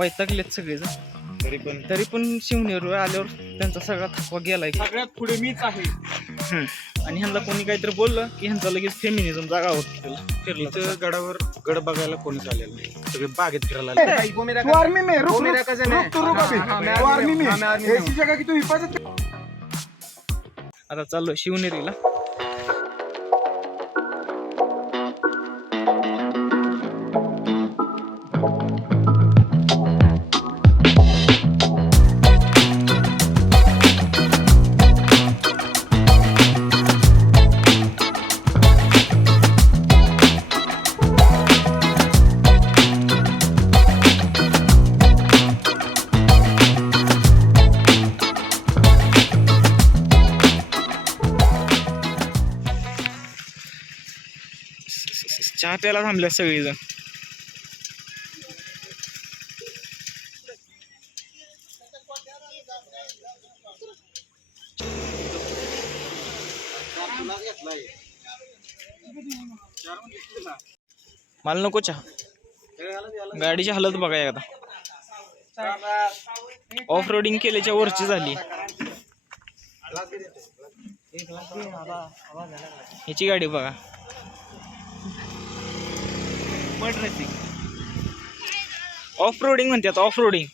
वैतागलेत सगळेजण तरी पण तरी पण शिवनेरवर आल्यावर त्यांचा सगळा थकवा गेलाय. सगळ्यात पुढे मीच आहे. हम्म. आणि ह्यांना कोणी काहीतरी बोललं की ह्यांचा लगेच फेमिनिझम जागा होत फिरला इथं गडावर गड बघायला कोणीच आलेलं नाही. सगळे बागेत फिरायला आले. तू आर्मी में रुक रुक रुक तू रुक अभी. तू आर्मी में. ऐसी जगह की तू हिफाजत कर। आता चाललो शिवनेरीला. चहा थांबले थांबल्या सगळेजण. मला नको चहा. गाडीची हालत बघा एकदा. ऑफ रोडिंग केल्याच्या वरची झाली. ह्याची गाडी बघा. ऑफ रोडिंग म्हणतात ऑफ रोडिंग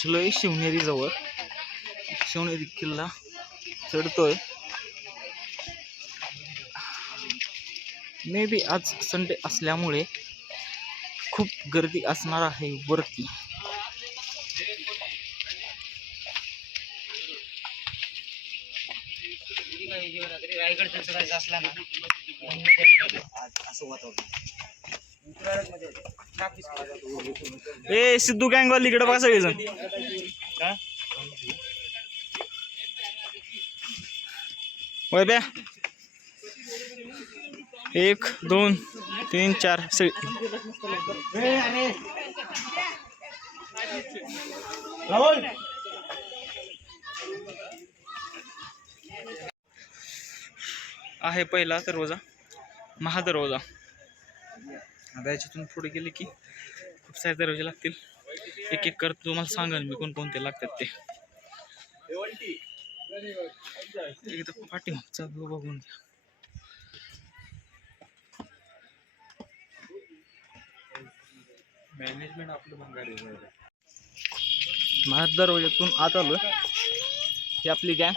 पोचलो आहे शिवनेरीजवळ. शिवनेरी किल्ला चढतोय. मे बी आज संडे असल्यामुळे खूप गर्दी असणार आहे वरती. ए सिद्धू गँगवाल इकडे बघा सगळेजण. वैब्या एक दोन तीन चार सगळे. आहे पहिला दरवाजा महादरवाजा आता याच्यातून पुढे गेले की खूप सारे दरवाजे लागतील. एक एक करत तुम्हाला सांगाल मी कोणकोणते लागतात ते. एकदा पाठीमागचा बघून घ्या. मॅनेजमेंट आपलं भंगार महाद दरवाज्यातून आत आलो. ही आपली गँग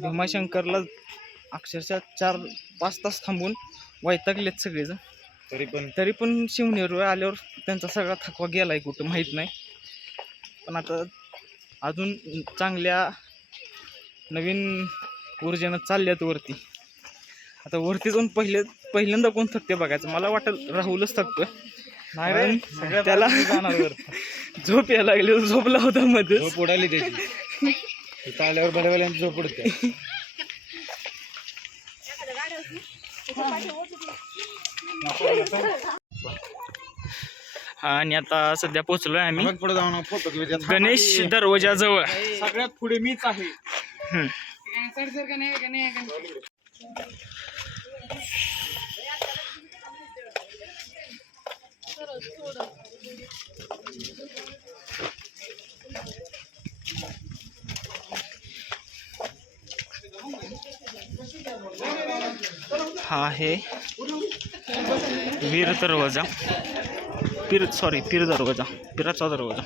भीमाशंकरला अक्षरशः चार पाच तास थांबून वैतागलेत सगळेजण. तरी पण तरी पण शिवनेरवर आल्यावर त्यांचा सगळा थकवा गेलाय कुठं माहीत नाही. पण आता अजून चांगल्या नवीन ऊर्जेनं चालल्यात वरती. आता वरती जाऊन पहिले पहिल्यांदा कोण थकते बघायचं. मला वाटेल राहुलच थकतोय. कारण त्याला झोप यायला लागली झोपला होता मध्ये. झोप उडाली त्याची. इथं आल्यावर भल्यावाल्यांची झोप उडते. आणि आता सध्या पोहोचलोय आम्ही. पुढे जाऊन फोटो घेऊ गणेश दरवाजाजवळ. सगळ्यात पुढे मीच आहे. हम्म. हा आहे वीर दरवाजा. पीर सॉरी पीर दरवाजा पिराचा दरवाजा.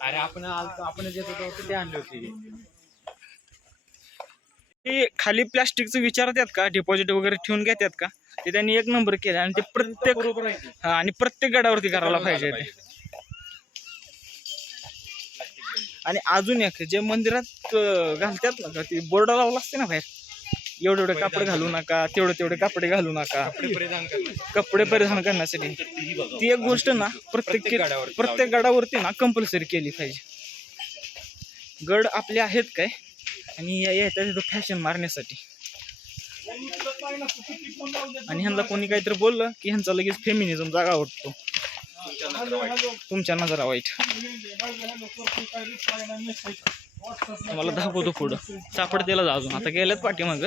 अरे आपण आपण जे होतो ते आणले होते. खाली प्लास्टिकचं विचारतात का? डिपॉझिट वगैरे ठेवून घेतात का? ते त्यांनी एक नंबर केला आणि ते प्रत्येक हा आणि प्रत्येक गडावरती करायला पाहिजे ते. आणि अजून एक जे मंदिरात घालतात ना का ते बोर्ड लावला असते ना बाहेर? एवढे एवढे कापड घालू नका तेवढे तेवढे कपडे घालू नका. कपडे परिधान करण्यासाठी. ती एक गोष्ट ना प्रत्येक प्रत्येक गडावरती ना कंपल्सरी केली पाहिजे. गड आपले आहेत काय? आणि या- येतात फॅशन मारण्यासाठी. आणि ह्यांना कोणी काहीतरी बोललं की ह्यांचा लगेच फेमिनिझम जागा उठतो. तुमच्या नजरा वाईट. मला दाखवतो पुढं. सापडतेला जा अजून. आता गेल्यात मग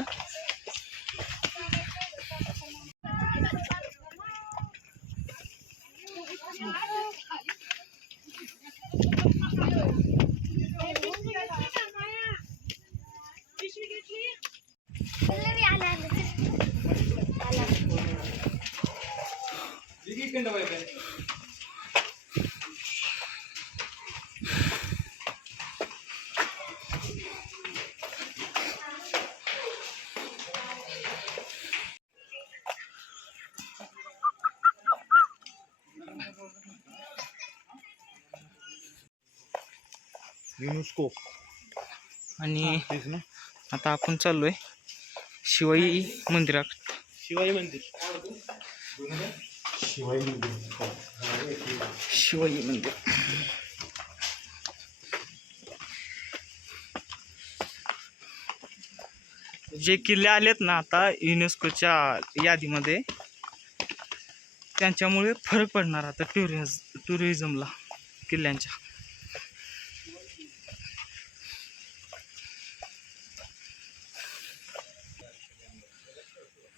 युनेस्को आणि आता आपण चाललोय शिवाई मंदिरात. शिवाई मंदिर. शिवाई मंदिर. जे किल्ले आलेत ना आता युनेस्कोच्या यादीमध्ये त्यांच्यामुळे फरक पडणार आता टुरिझ टुरिझमला किल्ल्यांच्या.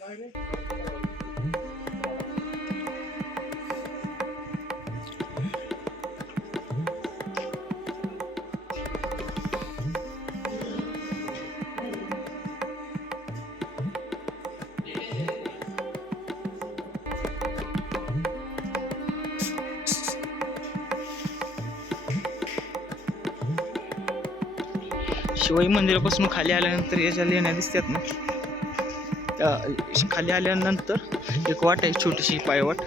शिवाई मंदिरापासून खाली आल्यानंतर याच्या लेण्या दिसतात ना. त्या खाली आल्यानंतर एक वाट आहे छोटीशी पायवाट.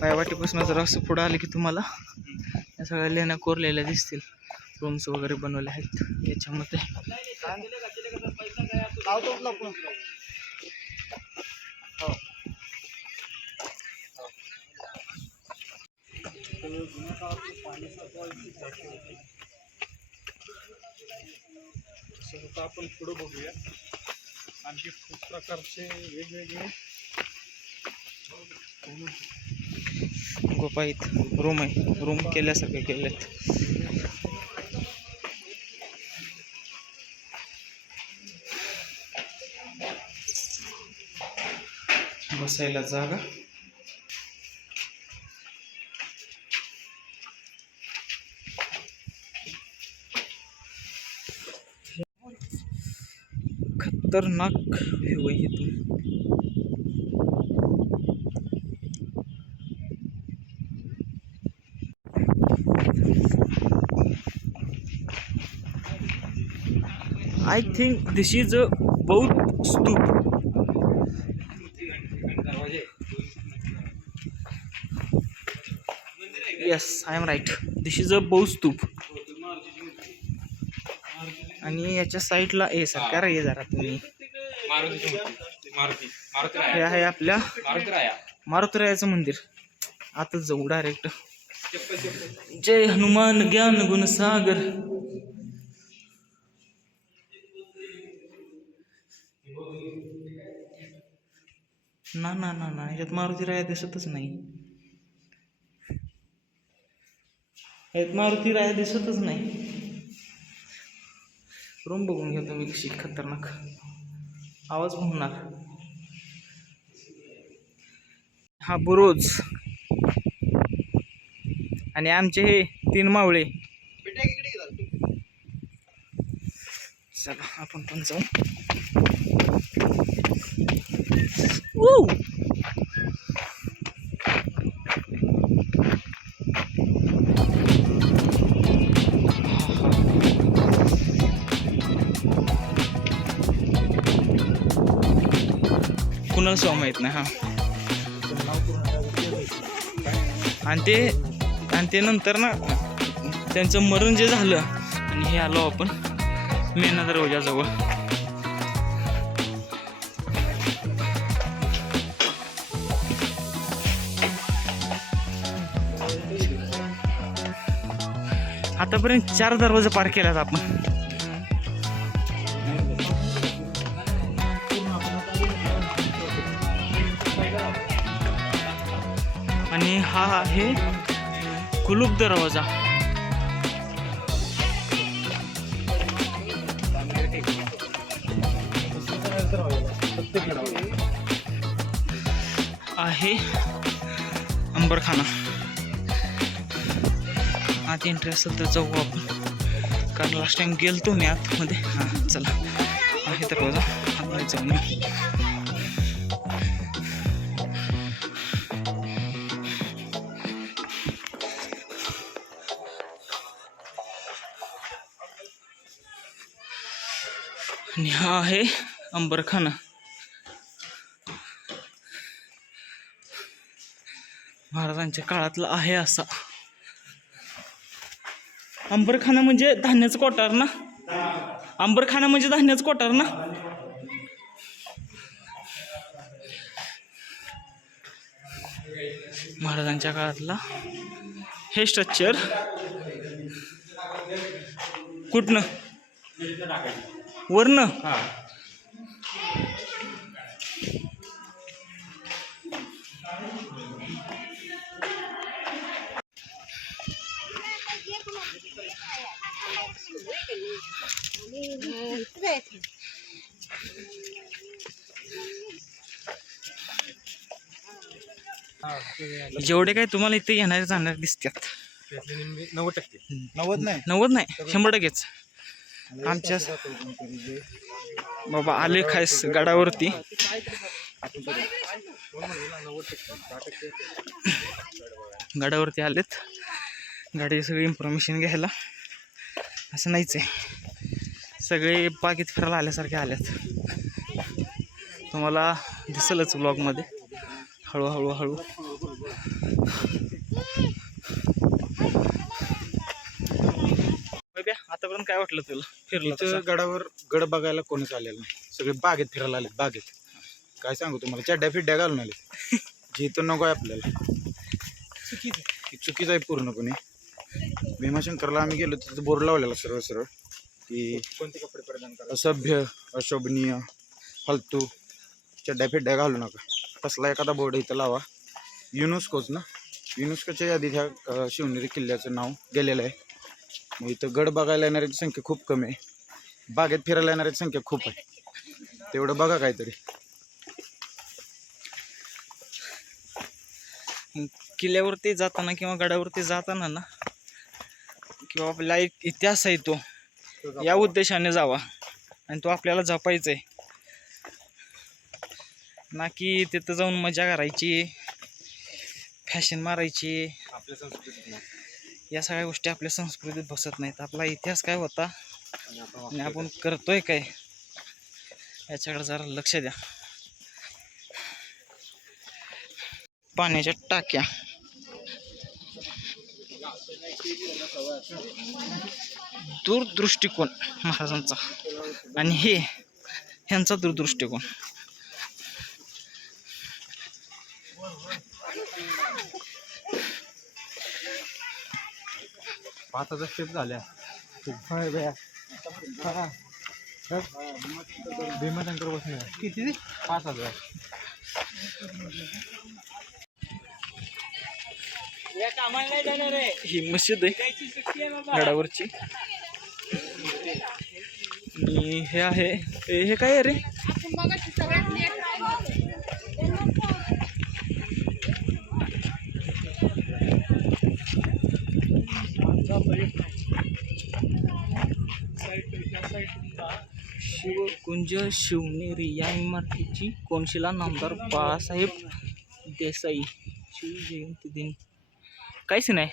पायवाटीपासून जर असं पुढं आलं की तुम्हाला या सगळ्या लेण्या कोरलेल्या दिसतील. रूम्स वगैरे बनवले आहेत. याच्यामध्ये. आपण पुढं बघूया आणखी खूप प्रकारचे वेगवेगळे गोपाईत रूम आहे. रूम केल्यासारखे केलेत. बसायला जागा. खतरनाक हवाई येते I think this is a बहुत स्तूप yes I am right this is a बहुत स्तूप आणि याच्या साईडला ए सरकार ये जरा तुम्ही. हे आहे आपल्या मारुती राया. मारुतरायाचं मंदिर. आताच जाऊ डायरेक्ट जय हनुमान ज्ञान गुण सागर. ना ना ना ना ह्याच्यात मारुती राया दिसतच नाही. ह्यात मारुती राया दिसतच नाही. रूम बघून घ्या तुम्ही कशी खतरनाक. आवाज म्हणणार. हा बुरोज. आणि आमचे हे तीन मावळे. चला आपण पण जाऊ. कुणाला सो माहीत नाही हा. आणि ते आणि ते नंतर ना त्यांचं मरण जे झालं आणि हे आलो आपण मेना दरवाजाजवळ आतापर्यंत चार दरवाजे पार केल्यात आपण. हा आहे कुलूप दरवाजा. आहे अंबरखाना. आत एंट्री असेल तर जाऊ आपण. कारण लास्ट टाइम गेलतो मी आतमध्ये. हां चला. आहे दरवाजा. आतमध्ये जाऊ आणि हा आहे अंबरखाना. महाराजांच्या काळातला आहे असा. अंबरखाना म्हणजे धान्याचं कोटार ना? अंबरखाना म्हणजे धान्याचं कोटार ना? महाराजांच्या काळातला हे स्ट्रक्चर कुठनं? वरनं. जेवढे काय तुम्हाला इथे येणारे जाणारे दिसतात. नव्वद टक्के नव्वद नाही नव्वद नाही शंभर टक्केच. आमच्या बाबा आले खास गडावरती. गडावरती आलेत. गाडीची सगळी इन्फॉर्मेशन घ्यायला. असं नाहीच आहे. सगळे बागेत फिरायला आल्यासारखे आल्यात. तुम्हाला दिसेलच ब्लॉगमध्ये हळूहळू हळू. आतापर्यंत काय वाटलं तुला? फिरलं इथं तसं? गडावर गड बघायला कोणीच आलेलं नाही. सगळे बागेत फिरायला आले बागेत. काय सांगू तुम्हाला? चड्ड्या फिड्ड्या घालून आले जे तर नको आहे आपल्याला. ही चुकीचं आहे पूर्णपणे. भीमाशंकरला आम्ही गेलो तिथं बोर्ड लावलेला सरळ सरळ. की कोणते कपडे परिधान असभ्य अशोभनीय फालतू. चड्ड्या फिड्ड्या घालू नका. तसला एखादा बोर्ड इथं लावा. युनेस्कोच ना? युनेस्कोच्या यादीत ह्या अं, शिवनेरी किल्ल्याचं नाव गेलेलं आहे. मग इथं गड बघायला येणाऱ्याची संख्या खूप कमी आहे. बागेत फिरायला येणाऱ्याची संख्या खूप आहे. तेवढं बघा काहीतरी. किल्ल्यावरती जाताना किंवा गडावरती जाताना ना किंवा आपला एक इतिहास आहे तो या उद्देशाने जावा. आणि तो आपल्याला जपायचा आहे. ना की तिथं जाऊन मजा करायची फॅशन मारायची. आपल्या संस्कृतीत या सगळ्या गोष्टी आपल्या संस्कृतीत बसत नाहीत. आपला इतिहास काय होता? आणि आपण करतोय काय? याच्याकडे जरा लक्ष द्या. पाण्याच्या टाक्या. दूरदृष्टिकोन महाराजांचा. आणि हे ह्यांचा दूरदृष्टिकोन. पाच हजार स्टेप झाल्या. भीमाशंकर बसणे किती पाच हजार. ही मशीद आहे. गडावरची. आणि हे आहे. हे हे काय आहे रे? शिवकुंज शिवनेरी या इमारतीची कोनशिला नामदार बाळासाहेब देसाई. शिवजयंती दिन. काहीच नाही.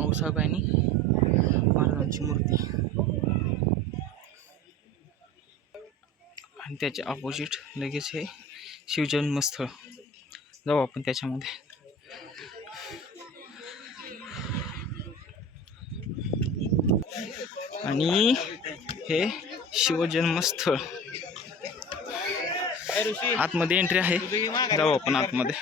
औसाहेब आणि महाराजांची मूर्ती. त्याच्या अपोजिट लगेच हे शिवजन्मस्थळ. जाऊ आपण त्याच्यामध्ये. आणि हे शिवजन्मस्थळ. आतमध्ये एंट्री आहे. जाऊ आपण आतमध्ये.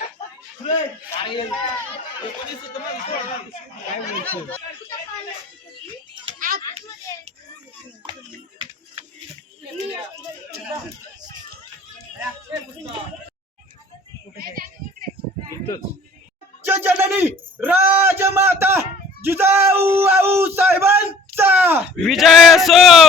जननी राजमाता जिजाऊ आऊ साहेबांचा. विजय असो!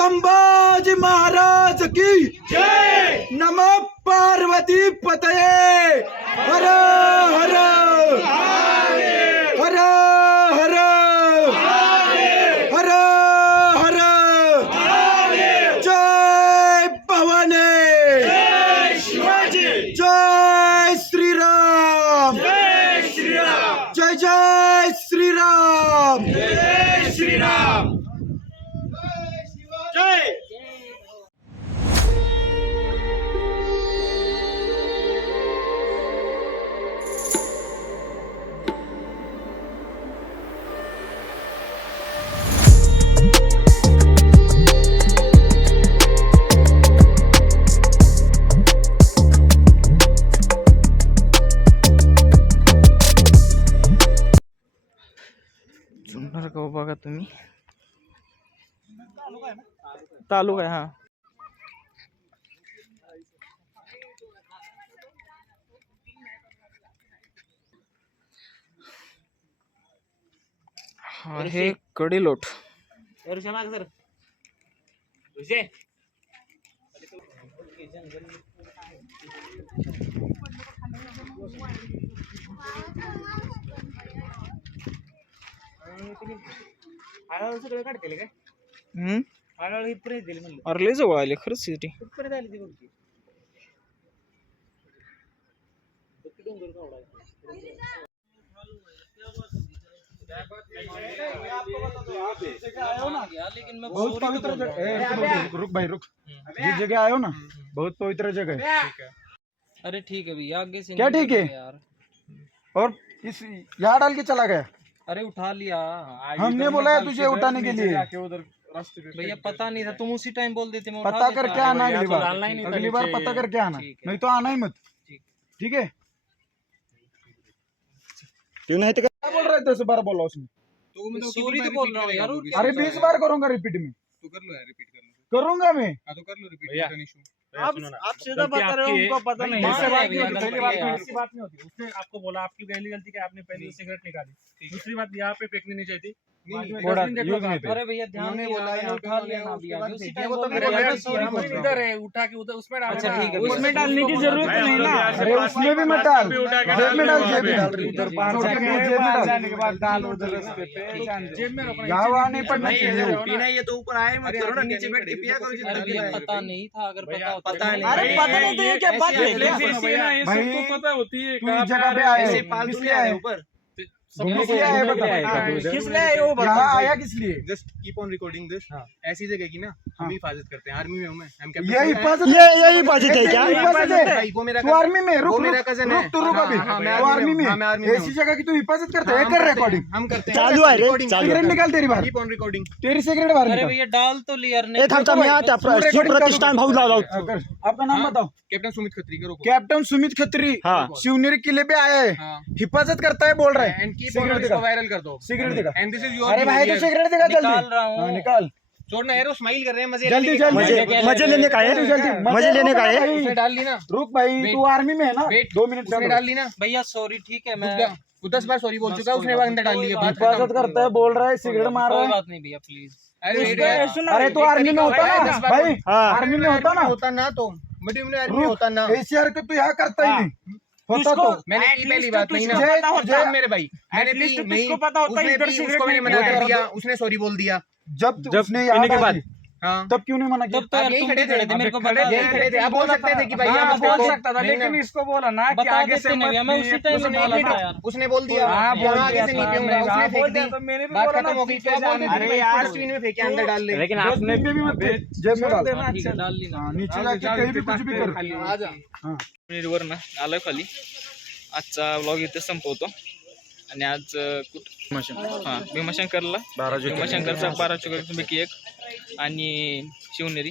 संभाजी महाराज की जय! नम पार्वती पतये। हर हर। हर तालुका आहे हा. हा हे कडेलोट सगळं काढते काय हम्म? हळूहळू इथपर्यंत दिली म्हणलं अरे लय जवळ आले खरंच सिटी कुठपर्यंत आली ती बघ डोंगर कावडा बहुत पवित्र जगह है। रुक, रुक भाई रुक। जिस जगह आए हो ना बहुत पवित्र जगह है। अरे ठीक है भैया आगे से क्या नहीं ठीक है? निकलना यार। और इस यहाँ डाल के चला गया? अरे उठा लिया। हमने बोला है तुझे उठाने के लिए। उधर भैया पता नहीं था तुम उसी टाइम बोल देते मैं उठा पता देता। करके आना अगली बार। नहीं था अगली बार नीचे। पता करके आना ठीक है। नहीं तो आना ही मत। ठीक। ठीक है? क्यों नहीं तो क्या बोल रहे थे दस बार बोला उसने सॉरी तो बोल रहा हूँ यार और क्या अरे बीस बार करूँगा रिपीट में। तो कर लो यार रिपीट कर लो। करूँगा मैं। हाँ तो कर लो रिपीट आप आप सीधा बता रहे हो उनको पता नहीं इससे है। बात नहीं होती, पहली बात है तो ऐसी बात नहीं होती। उसने आपको बोला आपकी पहली गलती क्या? आपने पहले सिगरेट निकाली। दूसरी बात यहाँ पे फेंकनी नहीं चाहिए। अरे भैया ध्यान नहीं बोला उठा भैया है, तो का उठा के उधर उसमें अच्छा, ठीक है, उसमें उसमें डालने की ज़रूरत नहीं ना। अरे उसमें भी मत डाल। भी उठा के जेब में डाल जेब में डाल है, उधर ठीक जाके जेब में डाल के बाद डाल उधर रास्ते पे जेब में रखना यहाँ वहाँ नहीं पीना ये तो ऊपर आए मत करो ना नीचे बैठ के पिया करो अरे पता नहीं था अगर पता पता नहीं। अरे पता नहीं तो ये क्या बात है? भाई, भाई सबको पता होती है इस जगह पे आए हो हो आया किस लिए? Just keep on recording this ऐसी जगह की ना हम हिफाजत करते हैं आर्मी में हूँ मैं ये हिफाजत ये ये हिफाजत है क्या? हिफाजत है। वो मेरा आर्मी में रुक मेरा रुक है। तू रुक हाँ, अभी। हाँ, आर्मी आर्मी में हूँ, हाँ, मैं आर्मी में ऐसी जगह की तू हिफाजत करता है हाँ, कर रिकॉर्डिंग हम करते हैं। चालू आहे रे सिगरेट निकाल तेरी बाहर कीप ऑन रिकॉर्डिंग तेरी सिगरेट बाहर अरे भैया डाल तो लिया ए थांब थांब मी आता तू भाऊ हाँ, आपका नाम बताओ कैप्टन सुमित खत्री करो कैप्टन सुमित खत्री हाँ शिवनेरी किले पे आया है हाँ हिफाजत करता है बोल रहा है। सिगरेट दिखा वायरल कर दो। सिगरेट दिखा एंड दिस इज़ योर अरे भाई तो सिगरेट दिखा जल्दी। हाँ, निकाल। छोड़ना यार स्माइल कर रहे हैं मज़े जल्दी जल्दी। मज़े मज़े लेने का है जल्दी। जल्दी मज़े लेने का है। उसने डाल ली ना। रुक भाई तू आर्मी में है ना? दो मिनट उसने डाल ली ना। भैया सॉरी ठीक है रुक वो दस बार सॉरी बोल चुका है उसने अंदर डाल बात करता है बोल रहा है सिगरेट मार रहा है। बात नहीं भैया प्लीज़ अरे तू आर्मी में होता ना? भाई हाँ आर्मी में होता ना? होता ना तो मीडियम में आर्मी होता ना। एसीआर के तू यहाँ करता ही। नहीं। होता तो। मैंने की पहली बात नहीं ना। मेरे भाई। मैंने पी नहीं उसने उसको मैंने मना कर दिया उसने सॉरी बोल दिया। जब जब उसने के बाद। हाँ। तब क्यों नहीं मना किया? तो खड़े थे मेरे को खड़े खड़े थे। आप बोल सकते थे कि भाई हाँ, आप बोल। सकता था, लेकिन इसको बोला ना कि आगे से मत मैं उसी टाइम उसने में बोला था यार। उसने बोल दिया। हाँ, बोल आगे से नहीं पीऊँगा हाँ, उसने फेंक दी दिया था, मैंने भी बोला ना, खत्म हो गई तो बोल अरे यार, डस्टबिन में फेंके अंदर डाल ले लेकिन आपने भी मत जेब में डाल। डाल ली ना। हाँ, नीचे जाके कहीं भी कुछ भी कर। आजा हाँ। मिनिटवर ना खाली। आजचा व्लॉग इथे संपवतो आणि आज कुठ हां भीमाशंकरला. बारा भीमाशंकरचा बारा पैकी एक. आणि शिवनेरी.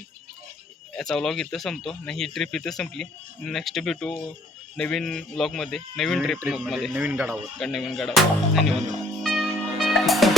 याचा व्लॉग इथं संपतो. नाही ही ट्रिप इथं संपली. नेक्स्ट भेटू नवीन व्लॉगमध्ये नवीन ट्रिपमध्ये नवीन गडावर. नवीन गडावर. धन्यवाद.